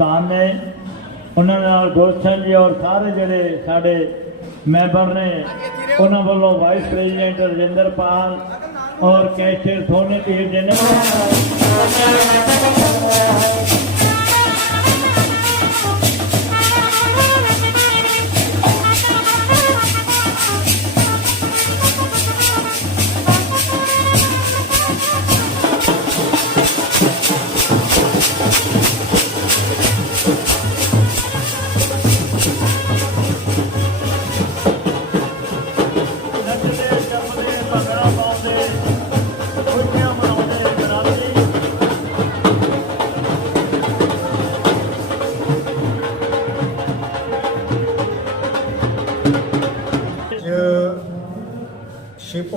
ਪ੍ਰਧਾਨ ਨੇ। ਉਹਨਾਂ ਨਾਲ ਗੁਲਸ਼ਨ ਜੀ ਔਰ ਸਾਰੇ ਜਿਹੜੇ ਸਾਡੇ ਮੈਂਬਰ ਨੇ, ਉਹਨਾਂ ਵੱਲੋਂ ਵਾਈਸ ਪ੍ਰੈਜ਼ੀਡੈਂਟ ਰਜਿੰਦਰ ਪਾਲ ਔਰ ਕੈਸ਼ੀਅਰ ਸੋਨੇ ਜੀ ਨੇ।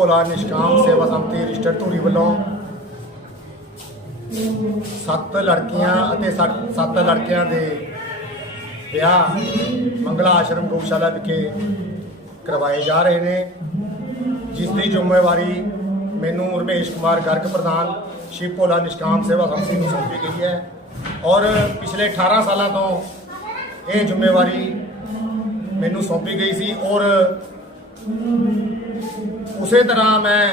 ਭੋਲਾ ਨਿਸ਼ਕਾਮ ਸੇਵਾ ਸੰਮਤੀ ਰਜਿਸਟਰ ਧੂਰੀ ਵੱਲੋਂ ਸੱਤ ਲੜਕੀਆਂ ਅਤੇ ਸੱਤ ਲੜਕਿਆਂ ਦੇ ਵਿਆਹ ਮੰਗਲਾ ਆਸ਼ਰਮ ਗਊਸ਼ਾਲਾ ਵਿਖੇ ਕਰਵਾਏ ਜਾ ਰਹੇ ਨੇ, ਜਿਸ ਦੀ ਜ਼ਿੰਮੇਵਾਰੀ ਮੈਨੂੰ ਰਮੇਸ਼ ਕੁਮਾਰ ਗਰਗ ਪ੍ਰਧਾਨ ਸ਼ਿਵ ਭੋਲਾ ਨਿਸ਼ਕਾਮ ਸੇਵਾ ਸੰਮਤੀ ਨੂੰ ਸੌਂਪੀ ਗਈ ਹੈ ਔਰ ਪਿਛਲੇ 18 ਸਾਲਾਂ ਤੋਂ ਇਹ ਜ਼ਿੰਮੇਵਾਰੀ ਮੈਨੂੰ ਸੌਂਪੀ ਗਈ ਸੀ ਔਰ ਉਸੇ ਤਰ੍ਹਾਂ ਮੈਂ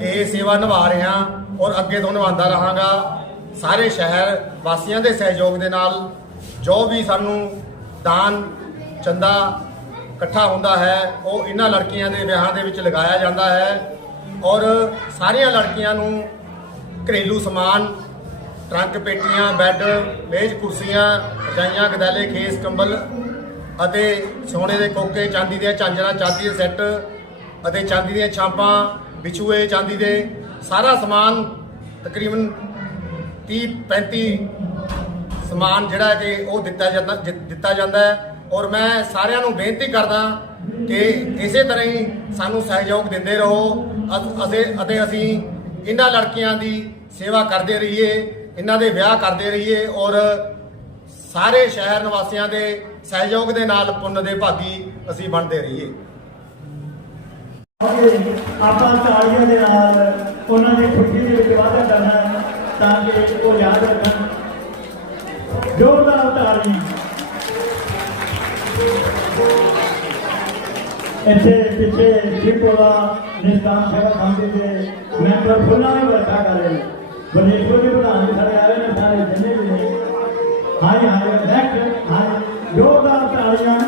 ਇਹ ਸੇਵਾ ਨਿਭਾ ਰਿਹਾ ਔਰ ਅੱਗੇ ਤੋਂ ਨਿਭਾਉਂਦਾ ਰਹਾਂਗਾ। ਸਾਰੇ ਸ਼ਹਿਰ ਵਾਸੀਆਂ ਦੇ ਸਹਿਯੋਗ ਦੇ ਨਾਲ ਜੋ ਵੀ ਸਾਨੂੰ ਦਾਨ, ਚੰਦਾ ਇਕੱਠਾ ਹੁੰਦਾ ਹੈ, ਉਹ ਇਹਨਾਂ ਲੜਕੀਆਂ ਦੇ ਵਿਆਹਾਂ ਦੇ ਵਿੱਚ ਲਗਾਇਆ ਜਾਂਦਾ ਹੈ ਔਰ ਸਾਰੀਆਂ ਲੜਕੀਆਂ ਨੂੰ ਘਰੇਲੂ ਸਮਾਨ, ਟਰੰਕ ਪੇਟੀਆਂ, ਬੈੱਡ, ਮੇਜ਼, ਕੁਰਸੀਆਂ, ਰਜਾਈਆਂ, ਗਦੈਲੇ, ਖੇਸ, ਕੰਬਲ ਅਤੇ ਸੋਨੇ ਦੇ ਕੋਕੇ, ਚਾਂਦੀ ਦੀਆਂ ਝਾਂਜਰਾਂ ਚਾਂਦੀ ਦੇ ਸੈੱਟ ਅਤੇ ਚਾਂਦੀ ਦੀਆਂ ਛਾਪਾਂ, ਵਿਛੂਏ, ਚਾਂਦੀ ਦੇ ਸਾਰਾ ਸਮਾਨ ਤਕਰੀਬਨ 30 35 ਸਮਾਨ ਜਿਹੜਾ ਕਿ ਉਹ ਦਿੱਤਾ ਜਾਂਦਾ ਦਿੱਤਾ ਜਾਂਦਾ ਹੈ। ਔਰ ਮੈਂ ਸਾਰਿਆਂ ਨੂੰ ਬੇਨਤੀ ਕਰਦਾ ਕਿ ਇਸੇ ਤਰ੍ਹਾਂ ਹੀ ਸਾਨੂੰ ਸਹਿਯੋਗ ਦਿੰਦੇ ਰਹੋ। ਅ- ਅਤੇ ਅਤੇ ਅਸੀਂ ਇਹਨਾਂ ਲੜਕੀਆਂ ਦੀ ਸੇਵਾ ਕਰਦੇ ਰਹੀਏ, ਇਹਨਾਂ ਦੇ ਵਿਆਹ ਕਰਦੇ ਰਹੀਏ। ਔਰ ਸਾਰੇ ਸ਼ਹਿਰ ਨਿਵਾਸੀਆਂ ਦੇ ਸਹਿਯੋਗ ਦੇ ਨਾਲ ਪੁੰਨ ਦੇ ਭਾਗੀ ਅਸੀਂ ਬਣਦੇ ਰਹੀਏ। ਆਪਾਂ ਤਾਲੀਆਂ ਦੇ ਨਾਲ ਉਹਨਾਂ ਦੀ ਖੁਸ਼ੀ ਦੇ ਵਿੱਚ ਵਾਅਦਾ ਕਰਨਾ ਹੈ ਤਾਂ ਕਿ ਉਹ ਯਾਦ ਰੱਖਣ। ਜ਼ੋਰਦਾਰ ਤਾਲੀਆਂ ਇੱਥੇ ਪਿੱਛੇ ਜਿਪੋਲਾ ਨਿਸ਼ਾਨ ਸੇਵਾ ਸੰਮਤੀ ਦੇ ਮੈਂਬਰ ਫੁੱਲਾਂ ਵੀ ਵਰਤਾ ਕਰ। ਰਹੇ ਨੇ ਬਨੇਸ਼ਵਰ ਦੇ ਪ੍ਰਧਾਨ ਜੀ ਸਾਡੇ ਆਏ ਨੇ। ਹਾਏ ਹਾਏ ਨੈਕਸਟ ਹਾਏ ਜ਼ੋਰਦਾਰ ਤਾਲੀਆਂ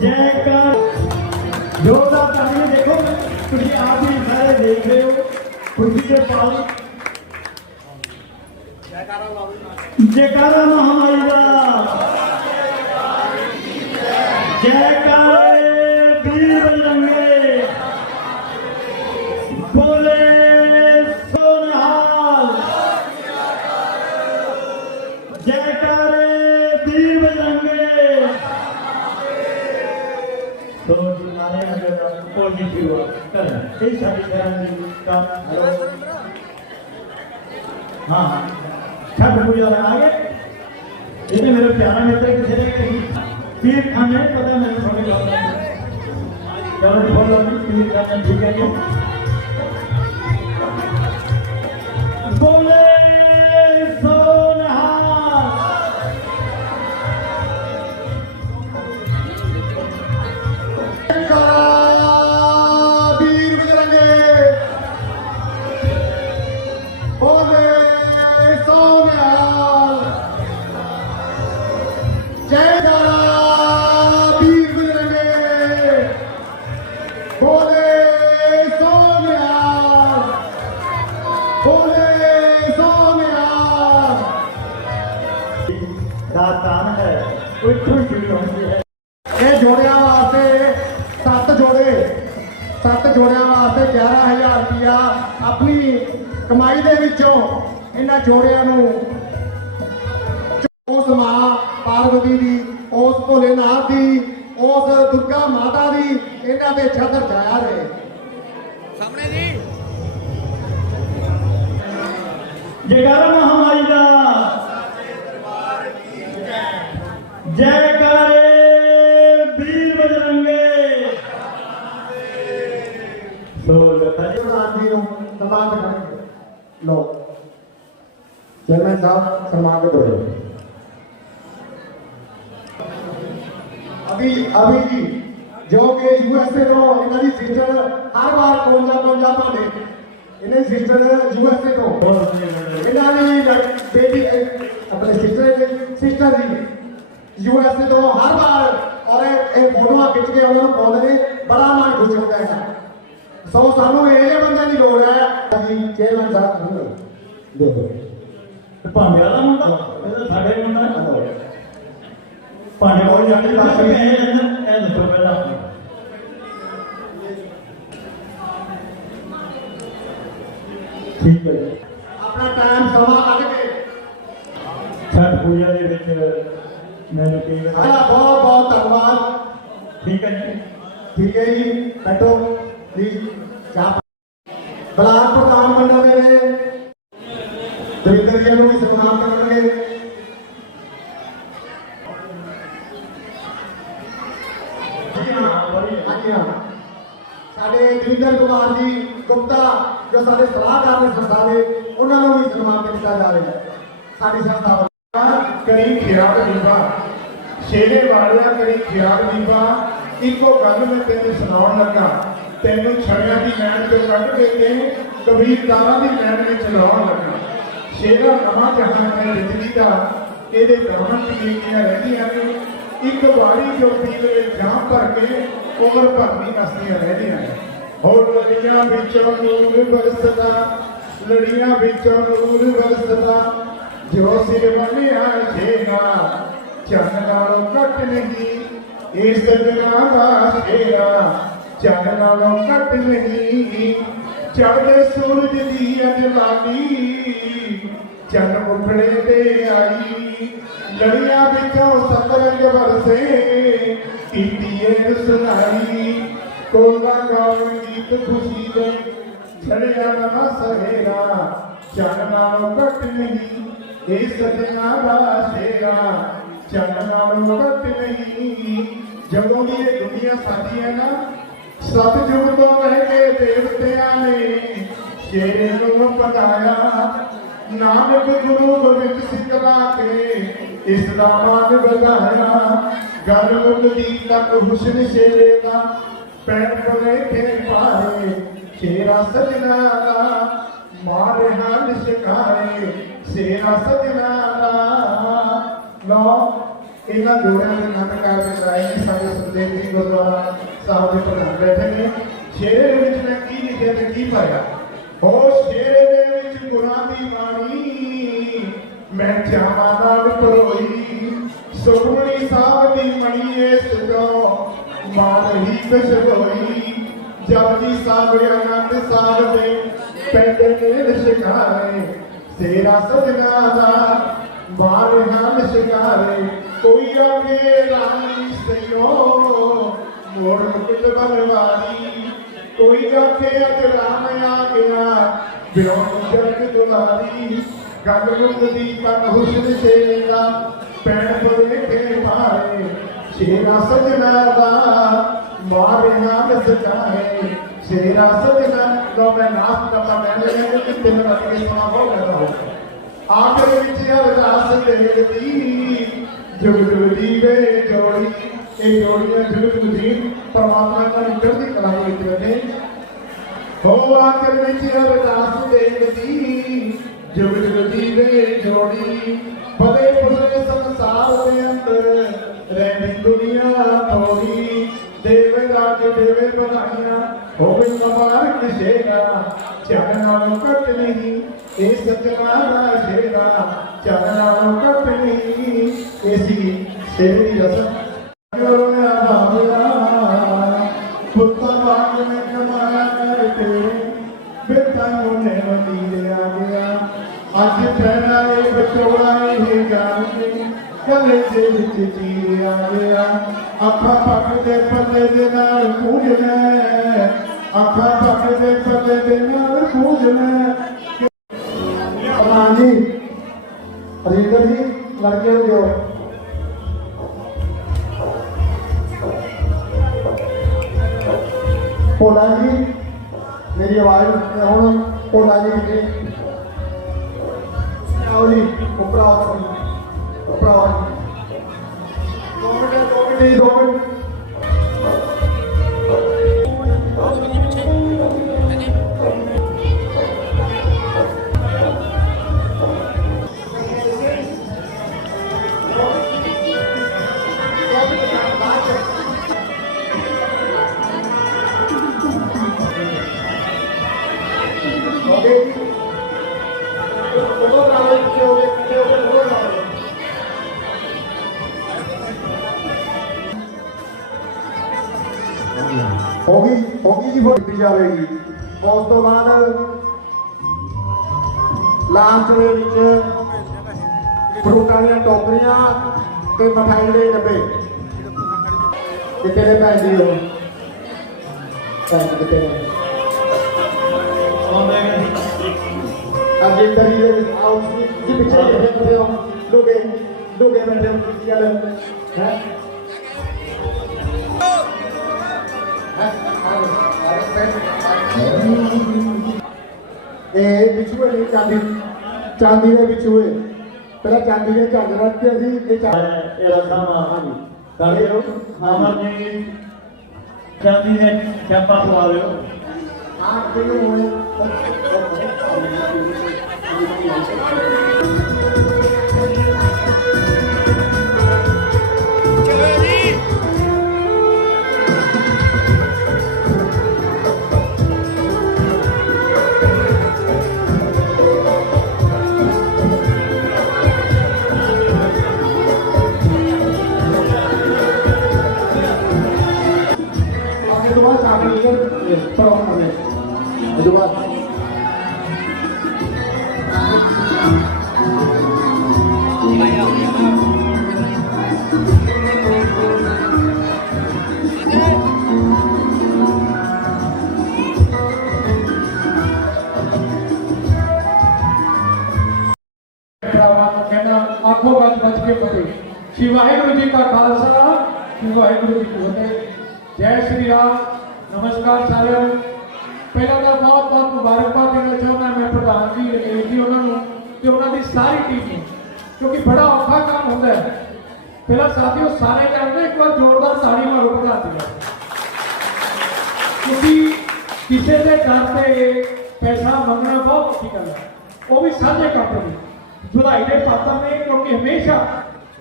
ਜੈਕਾਰ। ਜੋਦਾ ਤਾਲੀ ਦੇਖੋ, ਤੁਸੀਂ ਆਪ ਵੀ ਸਾਰੇ ਦੇਖ ਰਹੇ ਹੋ ਖੁਸ਼ੀ ਦੇ ਪਲ ਜੈਕਾਰਾ ਮਹਾਮਾਰੀ ਦਾ। कर ये सारी तरह काम हेलो हाँ छठ पूजा में आगे ये तो मेरे प्यारा मित्र किसी ने कही पीर खाने पता मैंने थोड़ी बात चलो बोलो पीर खाने ठीक है ਇਹਨਾਂ ਜੋੜਿਆਂ ਨੂੰ ਉਸ ਮਾਂ ਪਾਰਵਤੀ ਦੀ ਉਸ ਭੋਲੇਨਾਥ ਦੀ ਉਸ ਦੁਰਗਾ ਮਾਤਾ ਦੀ ਇਹਨਾਂ ਦੇ ਛਤਰ ਜਾਇਆ ਰਹੇ। ਸਾਹਮਣੇ ਜੀ। ਜੈਕਾਰਾ ਚੇਅਰਮੈਨ ਸਾਹਿਬ ਸਨਮਾਨ ਕਰੋ ਅਭੀ ਅਭੀ ਜੀ, ਜੋ ਕਿ ਯੂਐਸਏ ਤੋਂ ਇਹਨਾਂ ਦੀ ਸਿਸਟਰ ਹਰ ਵਾਰ ਕੋਲਜਾ ਕੋਲਜਾ ਪਾਉਂਦੇ ਇਹਨਾਂ ਸਿਸਟਰ ਯੂਐਸਏ ਤੋਂ। ਇਹਨਾਂ ਦੀ ਬੇਟੀ ਆਪਣੇ ਸਿਸਟਰ ਸਿਸਟਰ ਜੀ ਯੂਐਸਏ ਤੋਂ ਹਰ ਵਾਰ ਔਰ ਇਹ ਫੋਟੋਆਂ ਖਿੱਚ ਕੇ ਉਹਨਾਂ ਨੂੰ ਪਾਉਂਦੇ ਨੇ ਬੜਾ ਮਨ ਖੁਸ਼ ਹੁੰਦਾ ਹੈ ਸੋ ਸਾਨੂੰ ਇਹ ਬੰਦੇ ਦੀ ਲੋੜ ਹੈ ਜੀ ਚੇਅਰਮੈਨ ਸਾਹਿਬ ਨੂੰ ਦੇਖੋ। ਤੇ ਭਾਂਡੇ ਵਾਲਾ ਮੁੰਡਾ ਇਹ ਤਾਂ ਸਾਡੇ ਮੁੰਡਾ। ਭਾਂਡੇ ਕੋਲ ਜਾਣੀ ਬਸ ਇਹ ਇਹ ਦੱਸੋ ਪਹਿਲਾਂ। ਠੀਕ ਹੈ। ਆਪਣਾ ਟਾਈਮ ਸਮਾਂ ਕੱਢ ਕੇ। ਛਠ ਪੂਜਾ ਦੇ ਵਿੱਚ ਮੈਨੂੰ ਕਈ ਵਾਰ ਬਹੁਤ ਬਹੁਤ ਧੰਨਵਾਦ। ਠੀਕ ਹੈ ਜੀ। ਠੀਕ ਹੈ ਜੀ। ਬੈਠੋ ਪਲੀਜ਼ ਚਾਹ ਬਲਾਕ ਦਵਿੰਦਰ ਜੀ ਨੂੰ ਵੀ ਸਨਮਾਨ ਕਰਨਗੇ। ਸਾਡੇ ਦਵਿੰਦਰ ਕੁਮਾਰ ਜੀ ਗੁਪਤਾ, ਜੋ ਸਾਡੇ ਸਲਾਹਕਾਰ ਨੇ ਸੰਸਥਾ ਦੇ, ਉਹਨਾਂ ਨੂੰ ਵੀ ਸਨਮਾਨ ਕੀਤਾ ਜਾ ਰਿਹਾ ਹੈ। ਸਾਡੀ ਸੰਸਥਾ ਵੱਲੋਂ ਕਰੀ ਖਿਆਲ ਦੀਪਾ ਸ਼ੇਰੇ ਵਾਲਿਆ ਕਰੀ ਖਿਆਲ ਦੀਪਾ ਇੱਕੋ ਗੱਲ ਮੈਂ ਤੈਨੂੰ ਸੁਣਾਉਣ ਲੱਗਾ। ਤੈਨੂੰ ਛੜਿਆਂ ਦੀ ਲੈਣ ਤੇ ਕੱਢ ਕੇ ਤੇ ਕਬੀਰਦਾਰਾਂ ਦੀ ਲੈਣ ਵਿੱਚ ਲਾਉਣ ਲੱਗਾ। ਸ਼ੇਰਾ ਨਵਾਂ ਜਹਾਨ ਹੈ ਜ਼ਿੰਦਗੀ ਦਾ ਇਹਦੇ ਦਰਮਨ ਦੀ ਨੀਤੀਆਂ ਰਹਿੰਦੀਆਂ ਨੇ। ਇੱਕ ਵਾਰੀ ਜੋ ਪੀ ਲਵੇ ਜਾਮ ਭਰ ਕੇ ਉਮਰ ਭਰ ਦੀ ਹਸਤੀਆਂ ਰਹਿੰਦੀਆਂ ਨੇ। ਹੋਰ ਲੜੀਆਂ ਵਿੱਚੋਂ ਨੂਰ ਬਰਸਦਾ ਲੜੀਆਂ ਵਿੱਚੋਂ ਨੂਰ ਬਰਸਦਾ ਜੋ ਸਿਰ ਬਣਿਆ ਸ਼ੇਰਾ, ਚੰਨ ਨਾਲੋਂ ਘੱਟ ਨਹੀਂ, ਇਸ ਸਜਣਾ ਦਾ ਸ਼ੇਰਾ ਚੰਨ ਨਾਲੋਂ ਘੱਟ ਨਹੀਂ। ਚੜ੍ਹਦੇ ਸੂਰਜ ਦੀ ਅਜਲਾਲੀ ਚੰਨ ਮੁਖੜੇ ਤੇ ਆਈ। ਲੜੀਆਂ ਵਿੱਚੋਂ ਸਤਰੰਗ ਵਰਸੇ ਕੀਤੀ ਏ ਸੁਣਾਈ ਕੋਲਾ ਗਾਉਣ ਗੀਤ ਖੁਸ਼ੀ ਦੇ ਛੜਿਆ ਨਵਾਂ ਸਵੇਰਾ। ਚੰਨ ਨਾਲੋਂ ਘੱਟ ਨਹੀਂ ਇਹ ਸਜਣਾ ਦਾ ਸ਼ੇਰਾ। ਚੰਨ ਨਾਲੋਂ ਘੱਟ ਨਹੀਂ ਜਦੋਂ ਦੀ ਇਹ ਦੁਨੀਆ ਸਾਡੀ ਹੈ ਨਾ ਸਤਿਯੁਗ ਤੋਂ ਰਹਿ ਸ਼ੇਰੇ ਨੂੰ ਪਤਾਇਆ, ਨਾਨਕ ਗੁਰੂ ਗੋਬਿੰਦ ਸਿੰਘ ਲਾ ਇਸ ਦਾ ਮਾਨ ਵਧਾਇਆ। ਗੱਲ ਮੁਕਦੀ ਤੱਕ ਹੁਸਨ ਸ਼ੇਰੇ ਦਾ, ਪੈਰ ਕੋਲੇ ਕੇ ਪਾਰੇ ਸ਼ੇਰਾ ਸਜਣਾ ਦਾ, ਮਾਰੇ ਹਾਲ ਸ਼ਿਕਾਰੇ। ਸ਼ੇਰਾ ਸਜਣਾ ਦਾ ਲੋ ਇਹਨਾਂ ਜੋੜਿਆਂ ਦੇ ਨਾਮ ਕਰਕੇ ਆਏ ਨੇ ਸਾਡੇ ਸੁਖਦੇਵ ਜੀ ਗੁਰਦੁਆਰਾ ਸਾਹਿਬ ਦੇ ਪ੍ਰਧਾਨ ਬੈਠੇ ਨੇ। ਸ਼ੇਰ ਵਿੱਚ ਮੈਂ ਕੀ ਲਿਖਿਆ ਤੇ ਕੀ ਪਾਇਆ? ਹੋ ਸ਼ੇਰੇ ਦੇ ਵਿੱਚ ਗੁਰਾਂ ਦੀ ਬਾਣੀ। ਮੈਂ ਚਾਹਾਂ ਨਾਲ ਪਰੋਈ ਸੁਖਮਣੀ ਸਾਹਿਬ ਦੀ ਮਣੀ ਇਸ ਤੋਂ ਮਾਰਹੀ ਕਸ਼ਦੋਈ ਜਪਜੀ ਸਾਹਿਬ ਆਨੰਦ ਸਾਹਿਬ ਦੇ ਪਿੰਡ ਨੇ ਸ਼ਿਕਾਰੇ ਤੇਰਾ ਸਜਣਾ ਦਾ ਮਾਰ ਹਾਲ ਸ਼ਿਕਾਰੇ ਕੋਈ ਆਕੇ ਰਾਣੀ ਸਈਓ ਮੋੜ ਮੁਕਤ ਬਲਵਾਰੀ ਕੋਈ ਆਖੇ ਅਜ ਰਾਮ ਆ ਗਿਆ ਬਿਰੋਂ ਜਗ ਦੁਲਾਰੀ, ਗੱਲ ਮੁਕਦੀ ਕਨ ਹੁਸਨ ਸ਼ੇਰਾ। ਪੈਣ ਬੋਲੇ ਕੇ ਪਾਏ ਸ਼ੇਰਾ ਸਜਣਾ ਦਾ, ਮਾਰੇ ਨਾਮ ਸਜਾਏ ਸ਼ੇਰਾ ਸਜਣਾ ਲੋ ਮੈਂ ਨਾਮ ਕਰਤਾ ਮੈਂ ਲੈ ਕੇ ਤਿੰਨ ਰੱਖ ਕੇ ਸੁਣਾ ਹੋ ਗਿਆ ਹੋ ਆਖਰ ਵਿੱਚ ਅਰਦਾਸ ਦੇਖਦੀ ਜੁਗ ਜੁਗ ਦੀਵੇ ਜੋੜੀ, ਇਹ ਜੋੜੀਆਂ ਜੁਗ ਜੁਗ ਦੀ ਪਰਮਾਤਮਾ ਦਾ ਚੜ੍ਹਦੀ ਕਲਾ ਵਿੱਚ ਰਹੇ। ਹੋ ਆਖਰ ਵਿੱਚ ਅਰਦਾਸ ਦੇਖਦੀ ਜੁਗ ਜੁਗ ਜੋੜੀ। ਬਦੇ ਪੁਰੇ ਸੰਸਾਰ ਦੇ ਅੰਦਰ ਰਹਿਣੀ ਦੁਨੀਆ ਥੋੜੀ। ਦੇਵ ਰਾਜ, ਦੇਵੇ ਬਣਾਈਆਂ ਹੋਵੇ ਮੁਬਾਰਕ ਸ਼ੇਰਾ ਚਰਨ ਨਾਲੋਂ ਘੱਟ ਨਹੀਂ, ਇਹ ਸਤਿਨਾ ਦਾ ਸ਼ੇਰਾ ਚਰਨ ਨਾਲੋਂ ਘੱਟ ਨਹੀਂ ਐਸੀ ਸ਼ੇਰ ਦੀ ਅੱਜ ਇਹ ਵਿਚੋਲਾ ਇਹ ਜਾਣੇ ਕਲੇ ਦੇ ਵਿੱਚ ਚੀਰ ਆ ਅੱਖਾਂ ਪੱਕ ਦੇ ਪੱਲੇ ਦੇ ਨਾਲ ਕੂਝਣਾ ਅੱਖਾਂ ਪੱਕ ਦੇ ਪੱਲੇ ਦੇ ਨਾਲ ਕੂਝਣਾ ਪ੍ਰਧਾਨ ਜੀ ਜੀ, ਲੜਕੇ ਨੂੰ ਦਿਓ। ਭੋਲਾ ਜੀ, ਮੇਰੀ ਆਵਾਜ਼ ਹੁਣ ਭੋਲਾ ਜੀ ਜੀ గౌరీ కుప్రావని కుప్రావని దోమటి దోమటి దోమటి Okay. ਹੋ ਗਈ ਹੋ ਗਈ ਜੀ ਦਿੱਤੀ ਜਾਵੇਗੀ। ਉਸ ਤੋਂ ਬਾਅਦ ਲਾਸਟ ਦੇ ਵਿੱਚ ਫਰੂਟਾਂ ਦੀਆਂ ਟੋਕਰੀਆਂ ਤੇ ਮਠਾਈ ਦੇ ਡੱਬੇ। ਕਿੱਥੇ ਦੇ ਪੈਸੇ ਹੋ ਪੈਸੇ ਕਿੱਥੇ ਨੇ? ਅੱਜ ਦੇ ਵਿੱਚ ਆਓ। ਜੀ ਜੀ ਪਿੱਛੇ ਬੈਠੇ ਹੋ। ਲੋਗੇ ਲੋਗੇ ਬੈਠੇ ਹੋ ਕੀ ਗੱਲ ਹੈ? ਇਹ ਵਿਚੂਏ ਨਹੀਂ ਚਾਂਦੀ ਚਾਂਦੀ ਦੇ ਵਿਚੂਏ ਪਹਿਲਾਂ ਚਾਂਦੀ ਦੇ ਝੱਗ ਰੱਖਦੇ ਸੀ ਇਹ ਚਾਂਦੀ ਇਹ ਰਸਾਂ ਹਾਂਜੀ। ਹੋ ਅਮਰ ਜੀ ਚਾਂਦੀ ਦੇ ਚੱਪਾ ਪਵਾ ਲਿਓ ਆਪ ਕਿਉਂ ਹੋਏ। Tolong kami. Terima kasih. ਸਾਰਿਆਂ ਨੂੰ ਪਹਿਲਾਂ ਤਾਂ ਬਹੁਤ ਬਹੁਤ ਮੁਬਾਰਕਬਾਦ ਦੇਣਾ ਚਾਹੁੰਦਾ ਮੈਂ ਪ੍ਰਧਾਨ ਜੀ ਰਕੇਸ਼ ਜੀ ਉਹਨਾਂ ਨੂੰ ਤੇ ਉਹਨਾਂ ਦੀ ਸਾਰੀ ਟੀਮ ਨੂੰ, ਕਿਉਂਕਿ ਬੜਾ ਔਖਾ ਕੰਮ ਹੁੰਦਾ ਹੈ। ਪਹਿਲਾਂ ਸਾਥੀਓ, ਸਾਰੇ ਜਾਣਦੇ ਇੱਕ ਵਾਰ ਜ਼ੋਰਦਾਰ ਤਾੜੀ ਮਾਰੋ ਪ੍ਰਧਾਨ ਜੀ ਕਿਉਂਕਿ ਕਿਸੇ ਦੇ ਡਰ ਤੇ ਪੈਸਾ ਮੰਗਣਾ ਬਹੁਤ ਔਖੀ ਗੱਲ ਹੈ। ਉਹ ਵੀ ਸਾਂਝੇ ਕੰਮ ਦੀ। ਜੁਦਾਈ ਦੇ ਪਾਤਰ ਨੇ, ਕਿਉਂਕਿ ਹਮੇਸ਼ਾ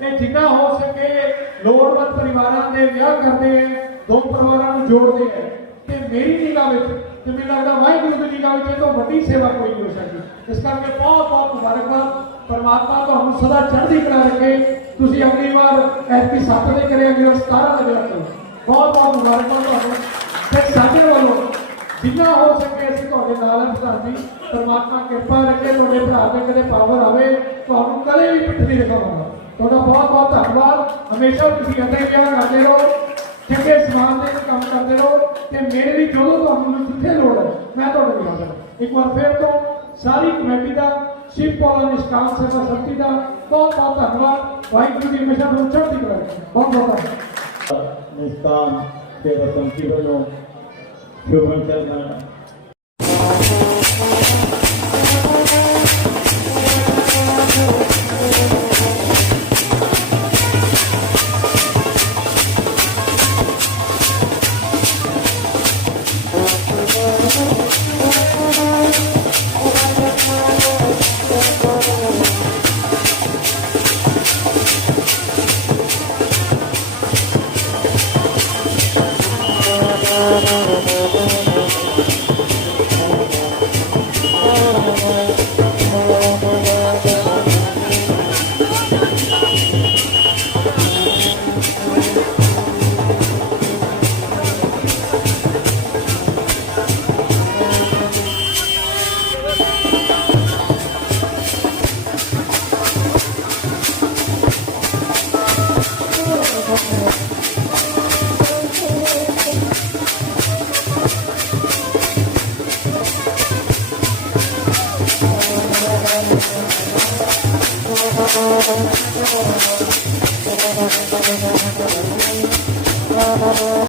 ਇਹ ਜਿੰਨਾ ਹੋ ਸਕੇ ਲੋੜਵੰਦ ਪਰਿਵਾਰਾਂ ਦੇ ਵਿਆਹ ਕਰਦੇ ਹੈ, ਦੋ ਪਰਿਵਾਰਾਂ ਨੂੰ ਜੋੜਦੇ ਹੈ। ਤੇ ਮੇਰੀ ਨਿਗਾਹ ਵਿੱਚ ਤੇ ਮੈਨੂੰ ਲੱਗਦਾ ਵਾਹਿਗੁਰੂ ਦੀ ਨਿਗਾਹ ਵਿੱਚ ਇਹ ਤੋਂ ਵੱਡੀ ਸੇਵਾ ਕੋਈ ਨਹੀਂ ਹੋ ਸਕਦੀ। ਇਸ ਕਰਕੇ ਬਹੁਤ ਬਹੁਤ ਮੁਬਾਰਕਬਾਦ। ਪਰਮਾਤਮਾ ਤੁਹਾਨੂੰ ਸਦਾ ਚੜ੍ਹਦੀ ਕਲਾ ਰੱਖੇ। ਤੁਸੀਂ ਅਗਲੀ ਵਾਰ ਐਤਕੀ ਸੱਤ ਦੇ ਕਰੇ ਅਗਲੀ ਵਾਰ 17 ਦੇ ਰੱਖੋ ਬਹੁਤ ਬਹੁਤ ਮੁਬਾਰਕਾਂ ਤੁਹਾਨੂੰ। ਤੇ ਸਾਡੇ ਵੱਲੋਂ ਜਿੰਨਾ ਹੋ ਸਕੇ ਅਸੀਂ ਤੁਹਾਡੇ ਨਾਲ ਹਾਂ ਪ੍ਰਧਾਨ ਪਰਮਾਤਮਾ ਕਿਰਪਾ ਰੱਖੇ, ਤੁਹਾਡੇ ਭਰਾ ਦੇ ਕਦੇ ਪਾਵਰ ਆਵੇ, ਤੁਹਾਨੂੰ ਕਦੇ ਵੀ ਪਿੱਠ ਨਹੀਂ ਦਿਖਾਵਾਂਗਾ। ਤੁਹਾਡਾ ਬਹੁਤ ਬਹੁਤ ਧੰਨਵਾਦ। ਹਮੇਸ਼ਾ ਤੁਸੀਂ ਇੱਥੇ ਕਿਹਾ ਕਰਦੇ ਰਹੋ। ਚੰਗੇ ਸਮਾਨ ਦੇ ਕੰਮ ਕਰਦੇ ਰਹੋ ਤੇ ਮੇਰੇ ਵੀ ਜਦੋਂ ਤੁਹਾਨੂੰ ਜਿੱਥੇ ਲੋੜ ਹੈ ਮੈਂ ਤੁਹਾਡੇ ਨਾਲ ਹਾਜ਼ਰ ਇੱਕ ਵਾਰ ਫਿਰ ਤੋਂ ਸਾਰੀ ਕਮੇਟੀ ਦਾ ਸ਼ਿਵ ਪੌਲਾ ਨਿਸ਼ਕਾਮ ਸੇਵਾ ਸੰਤੀ ਦਾ ਬਹੁਤ ਬਹੁਤ ਧੰਨਵਾਦ ਵਾਹਿਗੁਰੂ ਜੀ ਹਮੇਸ਼ਾ ਤੁਹਾਨੂੰ ਚੜ੍ਹਦੀ ਕਲਾ ਰੱਖੇ। ਬਹੁਤ ਬਹੁਤ ਧੰਨਵਾਦ ਨਿਸਤਾਨ ਸੇਵਾ ਸੰਤੀ ਵੱਲੋਂ ਸ਼ੁਭਨ ਕਰਨਾ Thank